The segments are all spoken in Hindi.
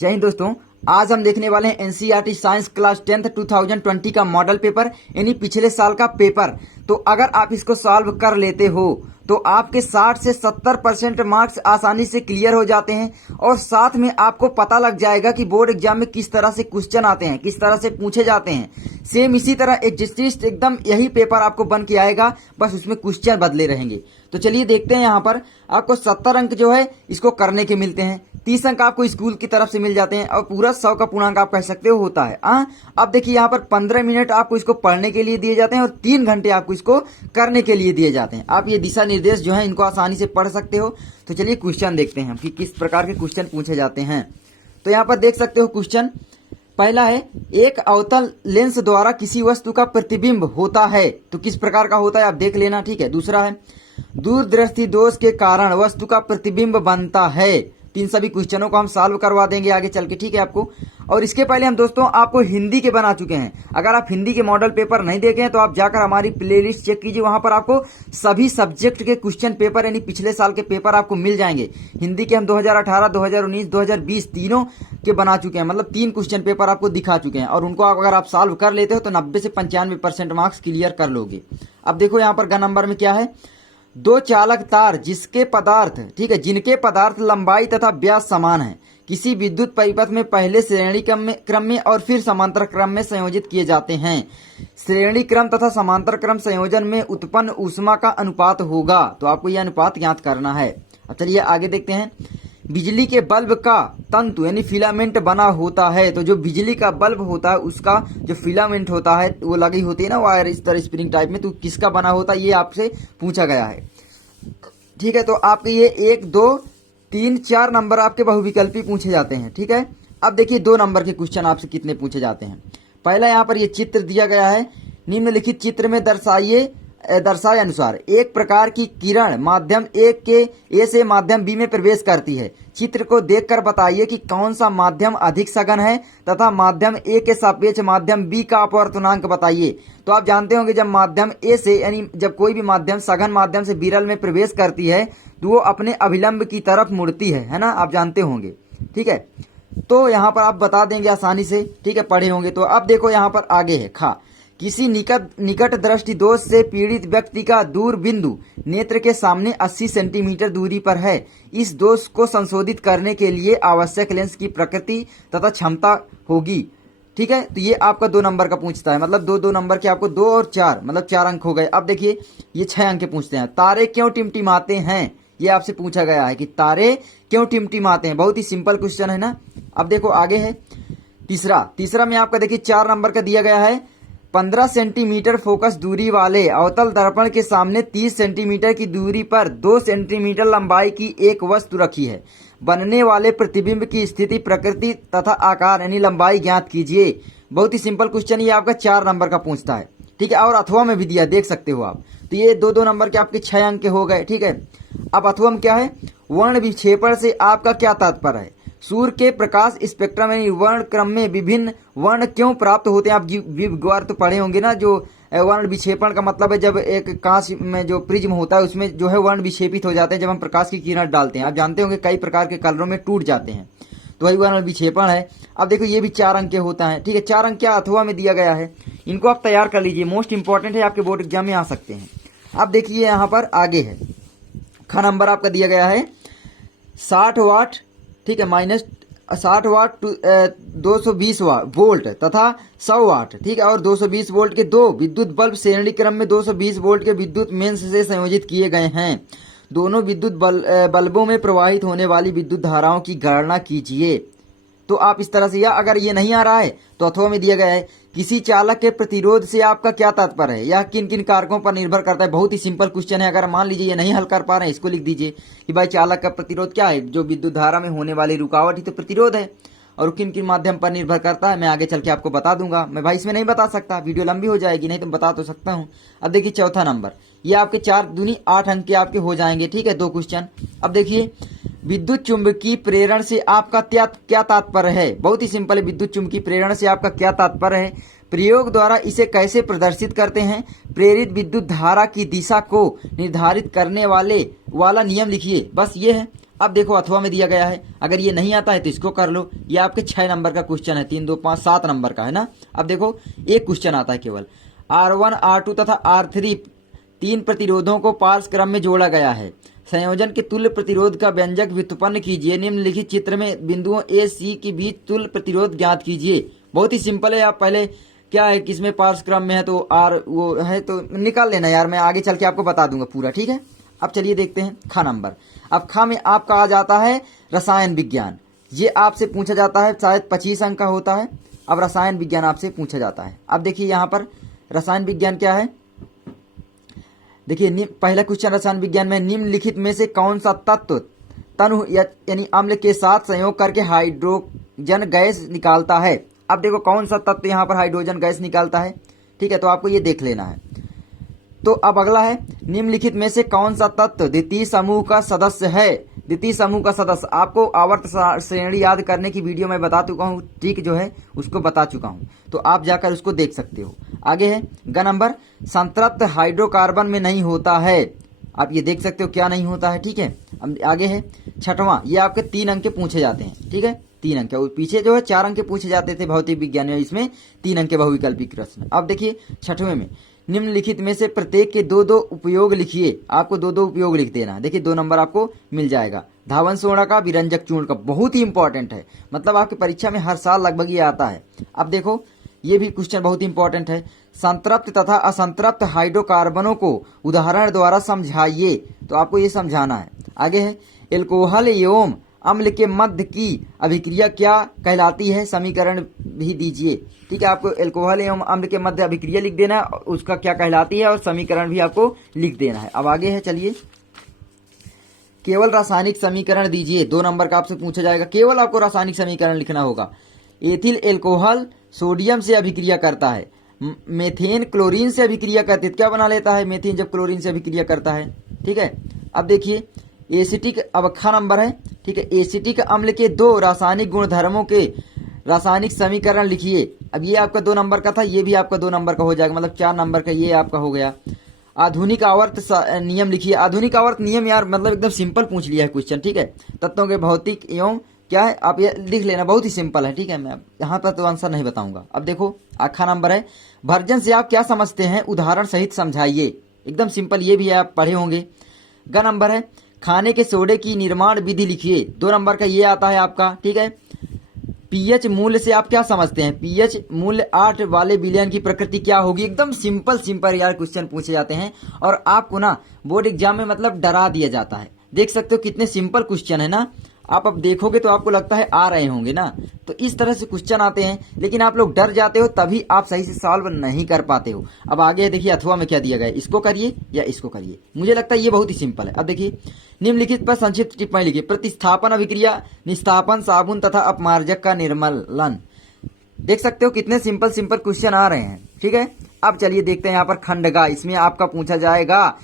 जय हिंद दोस्तों, आज हम देखने वाले हैं एनसीईआरटी साइंस क्लास 10th 2020 का मॉडल पेपर यानी पिछले साल का पेपर। तो अगर आप इसको सॉल्व कर लेते हो तो आपके 60 से 70% मार्क्स आसानी से क्लियर हो जाते हैं और साथ में आपको पता लग जाएगा कि बोर्ड एग्जाम में किस तरह से क्वेश्चन आते हैं, किस तरह से पूछे जाते हैं। सेम इसी तरह एग्जिस्ट एकदम यही पेपर आपको बन के आएगा, बस उसमें क्वेश्चन बदले रहेंगे। तो चलिए देखते हैं। यहाँ पर आपको 70 अंक जो है इसको करने के मिलते हैं, 30 अंक आपको स्कूल की तरफ से मिल जाते हैं और पूरा 100 का पूर्णांक आप कह सकते हो होता है। अब देखिए यहाँ पर 15 मिनट आपको इसको पढ़ने के लिए दिए जाते हैं और 3 घंटे आपको इसको करने के लिए दिए जाते हैं। आप ये दिशा निर्देश जो है इनको आसानी से पढ़ सकते हो। तो चलिए क्वेश्चन देखते हैं कि किस प्रकार के क्वेश्चन पूछे जाते हैं। तो यहाँ पर देख सकते हो क्वेश्चन पहला है, एक अवतल लेंस द्वारा किसी वस्तु का प्रतिबिंब होता है तो किस प्रकार का होता है आप देख लेना, ठीक है। दूसरा है, दूरदृष्टि दोष के कारण वस्तु का प्रतिबिंब बनता है। तीन सभी क्वेश्चनों को हम सॉल्व करवा देंगे आगे चल के, ठीक है आपको। और इसके पहले हम दोस्तों आपको हिंदी के बना चुके हैं। अगर आप हिंदी के मॉडल पेपर नहीं देखे हैं तो आप जाकर हमारी प्लेलिस्ट चेक कीजिए, वहां पर आपको सभी सब्जेक्ट के क्वेश्चन पेपर यानी पिछले साल के पेपर आपको मिल जाएंगे। हिंदी के हम 2018, 2019, 2020 तीनों के बना चुके हैं, मतलब 3 क्वेश्चन पेपर आपको दिखा चुके हैं और उनको अगर आप सॉल्व कर लेते हो तो 90 से 95% मार्क्स क्लियर कर लोगे। अब देखो यहाँ पर ग नंबर में क्या है, दो चालक तार जिसके पदार्थ, ठीक है, जिनके पदार्थ लंबाई तथा व्यास समान है, किसी विद्युत परिपथ में पहले श्रेणी क्रम में और फिर समांतर क्रम में संयोजित किए जाते हैं। श्रेणी क्रम तथा समांतर क्रम संयोजन में उत्पन्न ऊष्मा का अनुपात होगा। तो आपको यह अनुपात ज्ञात करना है। अब चलिए आगे देखते हैं। बिजली के बल्ब का तंतु यानी फिलामेंट बना होता है। तो जो बिजली का बल्ब होता है उसका जो फिलामेंट होता है वो लगी होती है ना वायर इस तरह स्प्रिंग टाइप में, तो किसका बना होता है ये आपसे पूछा गया है, ठीक है। तो आपके ये 1, 2, 3, 4 नंबर आपके बहुविकल्पी पूछे जाते हैं, ठीक है। अब देखिए 2 नंबर के क्वेश्चन आपसे कितने पूछे जाते हैं। पहला यहाँ पर ये चित्र दिया गया है, निम्नलिखित चित्र में दर्शाए अनुसार एक प्रकार की किरण माध्यम ए से माध्यम बी में प्रवेश करती है। चित्र को देखकर बताइए कि कौन सा माध्यम अधिक सघन है तथा माध्यम ए के सापेक्ष माध्यम बी का अपवर्तनांक बताइए। तो आप जानते होंगे जब माध्यम ए से यानी जब कोई भी माध्यम सघन माध्यम से विरल में प्रवेश करती है तो वो अपने अभिलंब की तरफ मुड़ती है ना, आप जानते होंगे, ठीक है। तो यहाँ पर आप बता देंगे आसानी से, ठीक है, पढ़े होंगे। तो अब देखो यहाँ पर आगे है खा, किसी निकट दृष्टि दोष से पीड़ित व्यक्ति का दूर बिंदु नेत्र के सामने 80 सेंटीमीटर दूरी पर है। इस दोष को संशोधित करने के लिए आवश्यक लेंस की प्रकृति तथा क्षमता होगी, ठीक है। तो ये आपका 2 नंबर का पूछता है, मतलब 2 नंबर के आपको 2 और 4 मतलब 4 अंक हो गए। अब देखिए ये 6 अंक के पूछते हैं। तारे क्यों टिमटिमाते हैं, ये आपसे पूछा गया है कि तारे क्यों टिमटिमाते हैं। बहुत ही सिंपल क्वेश्चन है ना। अब देखो आगे है तीसरा में आपका देखिए 4 नंबर का दिया गया है। 15 सेंटीमीटर फोकस दूरी वाले अवतल दर्पण के सामने 30 सेंटीमीटर की दूरी पर 2 सेंटीमीटर लंबाई की एक वस्तु रखी है। बनने वाले प्रतिबिंब की स्थिति, प्रकृति तथा आकार यानी लंबाई ज्ञात कीजिए। बहुत ही सिंपल क्वेश्चन ये आपका 4 नंबर का पूछता है, ठीक है। और अथवा में भी दिया, देख सकते हो आप। तो ये 2 नंबर के आपके 6 अंक के हो गए, ठीक है। अब अथवा में क्या है, वर्ण विक्षेपण से आपका क्या तात्पर्य है। सूर्य के प्रकाश स्पेक्ट्रम यानी वर्ण क्रम में विभिन्न वर्ण क्यों प्राप्त होते हैं। आप विगवार तो पढ़े होंगे ना, जो वर्ण विक्षेपण का मतलब है जब एक कांच में जो प्रिज्म होता है उसमें जो है वर्ण विक्षेपित हो जाते हैं जब हम प्रकाश की किरण डालते हैं। आप जानते होंगे कई प्रकार के कलरों में टूट जाते हैं, तो वही वर्ण विक्षेपण है। अब देखो ये भी 4 अंक के होता है, ठीक है। 4 अंक क्या अथवा में दिया गया है, इनको आप तैयार कर लीजिए, मोस्ट इंपॉर्टेंट है, आपके बोर्ड एग्जाम में आ सकते हैं। अब देखिए यहाँ पर आगे है, ख नंबर आपका दिया गया है 60 वाट, ठीक है, माइनस 60 वाट 220 वोल्ट तथा 100 वाट, ठीक है, और 220 वोल्ट के 2 विद्युत बल्ब श्रेणी क्रम में 220 वोल्ट के विद्युत मेंस से संयोजित किए गए हैं। दोनों विद्युत बल्बों में प्रवाहित होने वाली विद्युत धाराओं की गणना कीजिए। तो आप इस तरह से, या अगर ये नहीं आ रहा है तो अथवा में दिया गया है किसी चालक के प्रतिरोध से आपका क्या तात्पर्य है, या किन किन कारकों पर निर्भर करता है। बहुत ही सिंपल क्वेश्चन है। अगर मान लीजिए ये नहीं हल कर पा रहे हैं, इसको लिख दीजिए कि भाई चालक का प्रतिरोध क्या है, जो विद्युत धारा में होने वाली रुकावट ही तो प्रतिरोध है, और किन किन माध्यम पर निर्भर करता है मैं आगे चल के आपको बता दूंगा। मैं भाई इसमें नहीं बता सकता, वीडियो लंबी हो जाएगी, नहीं तो बता तो सकता हूँ। अब देखिए चौथा नंबर, ये आपके 4 दूनी 8 अंक के आपके हो जाएंगे, ठीक है, 2 क्वेश्चन। अब देखिए विद्युत चुंबकीय प्रेरण से आपका क्या तात्पर्य है। बहुत ही सिंपल है, विद्युत चुंबकीय प्रेरण से आपका क्या तात्पर्य है, प्रयोग द्वारा इसे कैसे प्रदर्शित करते हैं, प्रेरित विद्युत धारा की दिशा को निर्धारित करने वाला नियम लिखिए। बस ये है। अब देखो अथवा में दिया गया है, अगर ये नहीं आता है तो इसको कर लो। ये आपके 6 नंबर का क्वेश्चन है, 3 2 5 7 नंबर का है ना। अब देखो एक क्वेश्चन आता है केवल R1 R2 तथा R3 तीन प्रतिरोधों को पार्श्व क्रम में जोड़ा गया है। संयोजन के तुल्य प्रतिरोध का व्यंजक व्युत्पन्न कीजिए। निम्नलिखित चित्र में बिंदुओं A C के बीच तुल्य प्रतिरोध ज्ञात कीजिए। बहुत ही सिंपल है। आप पहले क्या है किसमें पार्श्व क्रम में है तो R वो है तो निकाल लेना यार, मैं आगे चल के आपको बता दूंगा पूरा, ठीक है। अब चलिए देखते हैं खा नंबर। अब खा में आपका आ जाता है रसायन विज्ञान। ये आपसे पूछा जाता है, शायद 25 अंक का होता है। अब रसायन विज्ञान आपसे पूछा जाता है। अब देखिए यहाँ पर रसायन विज्ञान क्या है, देखिए पहला क्वेश्चन रसायन विज्ञान में निम्नलिखित में से कौन सा तत्व तनु यानी अम्ल के साथ संयोग करके हाइड्रोजन गैस निकालता है। अब देखो कौन सा तत्व यहाँ पर हाइड्रोजन गैस निकालता है, ठीक है, तो आपको ये देख लेना है। तो अब अगला है निम्नलिखित में से कौन सा तत्व द्वितीय समूह का सदस्य है। द्वितीय समूह का सदस्य आपको आवर्त श्रेणी याद करने की वीडियो में बता चुका हूँ, ठीक जो है उसको बता चुका हूँ, तो आप जाकर उसको देख सकते हो। आगे है ग नंबर संतृप्त हाइड्रोकार्बन में नहीं होता है। आप ये देख सकते हो क्या नहीं होता है, ठीक है। अब आगे है छठवां, ये आपके 3 अंक के पूछे जाते हैं, ठीक है, 3 अंक। और पीछे जो है 4 अंक के पूछे जाते थे भौतिक विज्ञान में, इसमें 3 अंक के बहुविकल्पी प्रश्न। अब देखिए छठवें में निम्नलिखित में से प्रत्येक के 2 2 उपयोग लिखिए। आपको 2 2 उपयोग लिख देना। देखिए 2 नंबर आपको मिल जाएगा। धावन सोना का, विरंजक चूर्ण का, बहुत ही इंपॉर्टेंट है, मतलब आपकी परीक्षा में हर साल लगभग ये आता है। अब देखो ये भी क्वेश्चन बहुत इंपॉर्टेंट है। संतृप्त तथा असंतृप्त हाइड्रोकार्बनों को उदाहरण द्वारा समझाइए, तो आपको ये समझाना है। आगे है एल्कोहल एवं अम्ल के मध्य की अभिक्रिया क्या कहलाती है, समीकरण भी दीजिए, ठीक है। आपको एल्कोहल एवं अम्ल के मध्य अभिक्रिया लिख देना है, उसका क्या कहलाती है और समीकरण भी आपको लिख देना है। अब आगे है चलिए केवल रासायनिक समीकरण दीजिए। 2 नंबर का आपसे पूछा जाएगा, केवल आपको रासायनिक समीकरण लिखना होगा। एथिल एल्कोहल सोडियम से अभिक्रिया करता है, मेथेन क्लोरीन से अभिक्रिया करते, क्या बना लेता है मेथेन जब क्लोरीन से अभिक्रिया करता है, ठीक है। अब देखिए एसिटिक, अब खा नंबर है, ठीक है। एसिटिक अम्ल के 2 रासायनिक गुणधर्मों के रासायनिक समीकरण लिखिए। अब ये आपका 2 नंबर का था, ये भी आपका 2 नंबर का हो जाएगा, मतलब 4 नंबर का ये आपका हो गया। आधुनिक आवर्त नियम लिखिए। आधुनिक आवर्त नियम यार मतलब एकदम सिंपल पूछ लिया है क्वेश्चन, ठीक है। तत्वों के भौतिक एवं क्या है आप ये लिख लेना, बहुत ही सिंपल है, ठीक है। मैं यहाँ पर तो आंसर नहीं बताऊंगा। अब देखो आखा नंबर है भर्जन से आप क्या समझते हैं, उदाहरण सहित समझाइए। एकदम सिंपल, ये भी है, आप पढ़े होंगे। ग नंबर है खाने के सोडे की निर्माण विधि लिखिए। 2 नंबर का ये आता है आपका, ठीक है। पीएच मूल्य से आप क्या समझते हैं, पीएच मूल्य 8 वाले विलयन की प्रकृति क्या होगी। एकदम सिंपल यार क्वेश्चन पूछे जाते हैं और आपको ना बोर्ड एग्जाम में मतलब डरा दिया जाता है। देख सकते हो कितने सिंपल क्वेश्चन है ना। आप अब देखोगे तो आपको लगता है आ रहे होंगे ना, तो इस तरह से क्वेश्चन आते हैं, लेकिन आप लोग डर जाते हो, तभी आप सही से सॉल्व नहीं कर पाते हो। अब आगे देखिए अथवा में क्या दिया गया है, इसको करिए या इसको करिए। मुझे लगता है ये बहुत ही सिंपल है। अब देखिए निम्नलिखित पर संक्षिप्त टिप्पणी लिखिए। प्रतिस्थापन अभिक्रिया, निस्तापन, साबुन तथा अपमार्जक का निर्मलन। देख सकते हो कितने सिंपल क्वेश्चन आ रहे हैं, ठीक है। अब चलिए देखते हैं यहाँ पर खंडगा, इसमें आपका पूछा जाएगा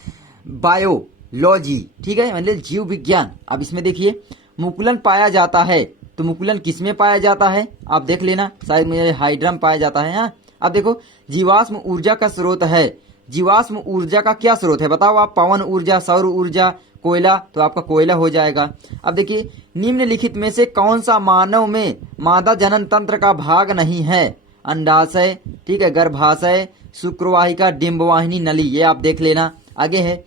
बायोलॉजी, ठीक है, मतलब जीव विज्ञान। अब इसमें देखिए मुकुलन पाया जाता है, तो मुकुलन किसमें पाया जाता है आप देख लेना, शायद मुझे हाइड्रम पाया जाता है। हाँ अब देखो जीवाश्म ऊर्जा का स्रोत है। जीवाश्म ऊर्जा का क्या स्रोत है बताओ आप, पवन ऊर्जा, सौर ऊर्जा, कोयला, तो आपका कोयला हो जाएगा। अब देखिए निम्नलिखित में से कौन सा मानव में मादा जनन तंत्र का भाग नहीं है, अंडाशय, ठीक है, गर्भाशय, शुक्रवाहिका, डिंबवाहिनी, नली, ये आप देख लेना। आगे है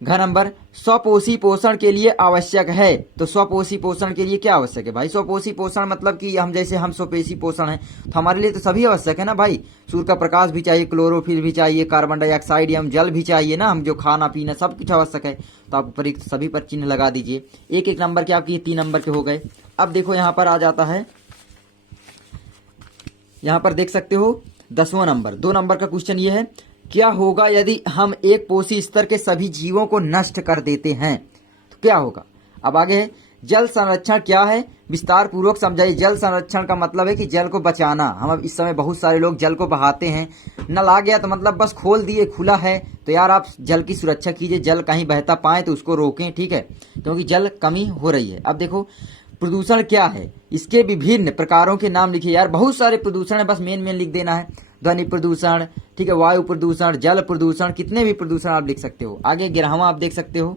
घ नंबर स्वपोषी पोषण के लिए आवश्यक है, तो स्वपोषी पोषण के लिए क्या आवश्यक है भाई, स्वपोषी पोषण मतलब कि हम जैसे हम स्वपेशी पोषण है तो हमारे लिए तो सभी आवश्यक है ना भाई। सूर्य का प्रकाश भी चाहिए, क्लोरोफिल भी चाहिए, कार्बन डाइऑक्साइड एवं जल भी चाहिए ना, हम जो खाना पीना सब कुछ आवश्यक है। तो आप सभी पर चिन्ह लगा दीजिए। एक एक नंबर के आपके 3 नंबर के हो गए। अब देखो यहाँ पर आ जाता है, यहाँ पर देख सकते हो 10वां नंबर, 2 नंबर का क्वेश्चन ये है, क्या होगा यदि हम एक पोषी स्तर के सभी जीवों को नष्ट कर देते हैं, तो क्या होगा। अब आगे है जल संरक्षण क्या है, विस्तार पूर्वक समझाइए। जल संरक्षण का मतलब है कि जल को बचाना। हम अब इस समय बहुत सारे लोग जल को बहाते हैं, नल आ गया तो मतलब बस खोल दिए, खुला है तो यार आप जल की सुरक्षा कीजिए, जल कहीं बहता पाए तो उसको रोकें, ठीक है, क्योंकि जल कमी हो रही है। अब देखो प्रदूषण क्या है, इसके विभिन्न प्रकारों के नाम लिखिए। यार बहुत सारे प्रदूषण है, बस मेन लिख देना है। ध्वनि प्रदूषण, ठीक है, वायु प्रदूषण, जल प्रदूषण, कितने भी प्रदूषण आप लिख सकते हो। आगे 11वां आप देख सकते हो,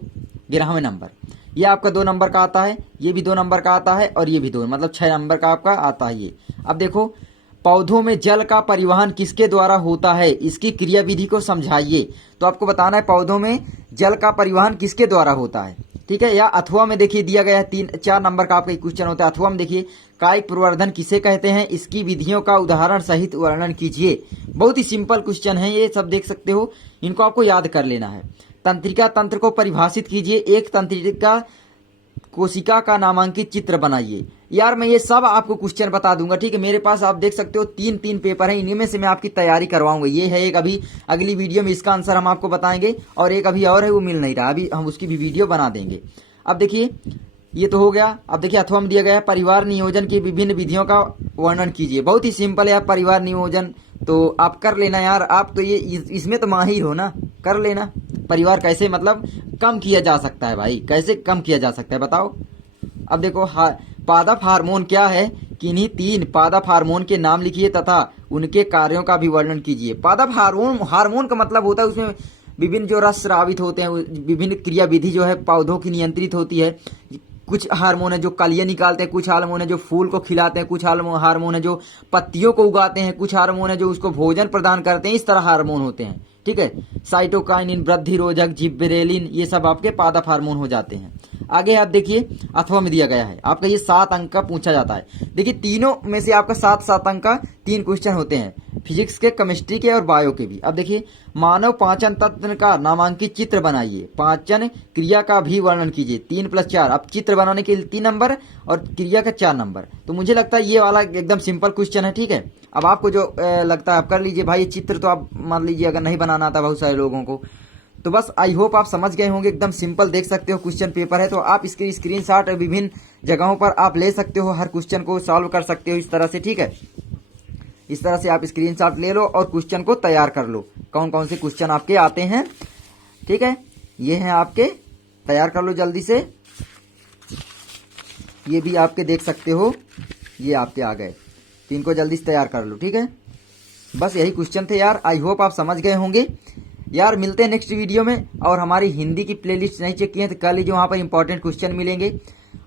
11वें नंबर ये आपका 2 नंबर का आता है, ये भी 2 नंबर का आता है और ये भी 2, मतलब 6 नंबर का आपका आता है ये। अब देखो, पौधों में जल का परिवहन किसके द्वारा होता है, इसकी क्रियाविधि को समझाइए। तो आपको बताना है पौधों में जल का परिवहन किसके द्वारा होता है, ठीक है। या अथवा में देखिए दिया गया है 3-4 नंबर का आपका क्वेश्चन होता है। अथवा में देखिए कायिक प्रवर्धन किसे कहते हैं, इसकी विधियों का उदाहरण सहित वर्णन कीजिए। बहुत ही सिंपल क्वेश्चन है ये, सब देख सकते हो, इनको आपको याद कर लेना है। तंत्रिका तंत्र को परिभाषित कीजिए, एक तंत्रिका कोशिका का नामांकित चित्र बनाइए। यार मैं ये सब आपको क्वेश्चन बता दूंगा, ठीक है। मेरे पास आप देख सकते हो 3 पेपर हैं, इन्हीं में से मैं आपकी तैयारी करवाऊंगा। ये है एक, अभी अगली वीडियो में इसका आंसर हम आपको बताएंगे, और एक अभी और है वो मिल नहीं रहा, अभी हम उसकी भी वीडियो बना देंगे। अब देखिए ये तो हो गया। अब देखिए अथवा में दिया गया है परिवार नियोजन की विभिन्न विधियों का वर्णन कीजिए। बहुत ही सिंपल है यार, परिवार नियोजन तो आप कर लेना यार, आप तो ये इसमें तो माहिर हो ना, कर लेना। परिवार कैसे मतलब कम किया जा सकता है भाई, कैसे कम किया जा सकता है बताओ। अब देखो पादप हार्मोन क्या है, किन्हीं 3 पादप हार्मोन के नाम लिखिए तथा उनके कार्यों का भी वर्णन कीजिए। पादप हार्मोन का मतलब होता है उसमें विभिन्न जो रस स्रावित होते हैं, विभिन्न क्रिया विधि जो है पौधों की नियंत्रित होती है। कुछ हार्मोन है जो कलियां निकालते हैं, कुछ हार्मोन है जो फूल को खिलाते हैं, कुछ हार्मोन है जो पत्तियों को उगाते हैं, कुछ हार्मोन है जो उसको भोजन प्रदान करते हैं। इस तरह हार्मोन होते हैं, ठीक है। साइटोकाइनिन, वृद्धि रोधक, जिब्रेलिन, ये सब आपके पादप हार्मोन हो जाते हैं। आगे आप देखिए अथवा में दिया गया है आपका, ये 7 अंक का पूछा जाता है। देखिए तीनों में से आपका 7-7 अंक का 3 क्वेश्चन होते हैं, फिजिक्स के, केमिस्ट्री के और बायो के भी। अब देखिए मानव पाचन तंत्र का नामांकित चित्र बनाइए, पाचन क्रिया का भी वर्णन कीजिए। 3 + 4, अब चित्र बनाने के लिए 3 नंबर और क्रिया का 4 नंबर। तो मुझे लगता है ये वाला एकदम सिंपल क्वेश्चन है, ठीक है। अब आपको जो लगता है आप कर लीजिए भाई। चित्र तो आप मान लीजिए अगर नहीं बनाना आता बहुत सारे लोगों को, तो बस आई होप आप समझ गए होंगे। एकदम सिंपल देख सकते हो क्वेश्चन पेपर है, तो आप इसके स्क्रीनशॉट विभिन्न जगहों पर आप ले सकते हो, हर क्वेश्चन को सॉल्व कर सकते हो इस तरह से, ठीक है। इस तरह से आप स्क्रीनशॉट ले लो और क्वेश्चन को तैयार कर लो, कौन कौन से क्वेश्चन आपके आते हैं, ठीक है। ये हैं आपके, तैयार कर लो जल्दी से। ये भी आपके देख सकते हो, ये आपके आ गए, तो इनको जल्दी से तैयार कर लो, ठीक है। बस यही क्वेश्चन थे यार, आई होप आप समझ गए होंगे यार। मिलते हैं नेक्स्ट वीडियो में। और हमारी हिंदी की प्लेलिस्ट नहीं चेक की है तो कर लीजिए, वहाँ पर इंपॉर्टेंट क्वेश्चन मिलेंगे।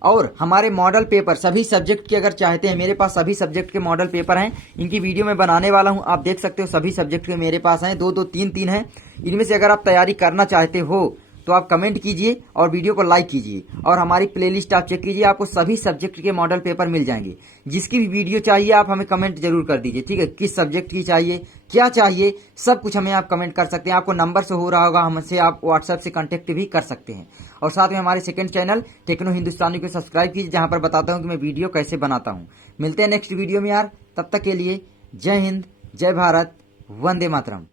और हमारे मॉडल पेपर सभी सब्जेक्ट के अगर चाहते हैं, मेरे पास सभी सब्जेक्ट के मॉडल पेपर हैं, इनकी वीडियो मैं बनाने वाला हूं। आप देख सकते हो सभी सब्जेक्ट के मेरे पास हैं, 2-2, 3-3 हैं। इनमें से अगर आप तैयारी करना चाहते हो तो आप कमेंट कीजिए और वीडियो को लाइक कीजिए, और हमारी प्लेलिस्ट आप चेक कीजिए, आपको सभी सब्जेक्ट के मॉडल पेपर मिल जाएंगे। जिसकी भी वीडियो चाहिए आप हमें कमेंट जरूर कर दीजिए, ठीक है। किस सब्जेक्ट की चाहिए, क्या चाहिए, सब कुछ हमें आप कमेंट कर सकते हैं। आपको नंबर से हो रहा होगा, हमसे आप व्हाट्सएप से कॉन्टेक्ट भी कर सकते हैं। और साथ में हमारे सेकंड चैनल टेक्नो हिंदुस्तानी को सब्सक्राइब कीजिए, जहां पर बताता हूं कि मैं वीडियो कैसे बनाता हूं। मिलते हैं नेक्स्ट वीडियो में यार, तब तक के लिए जय हिंद, जय भारत, वंदे मातरम।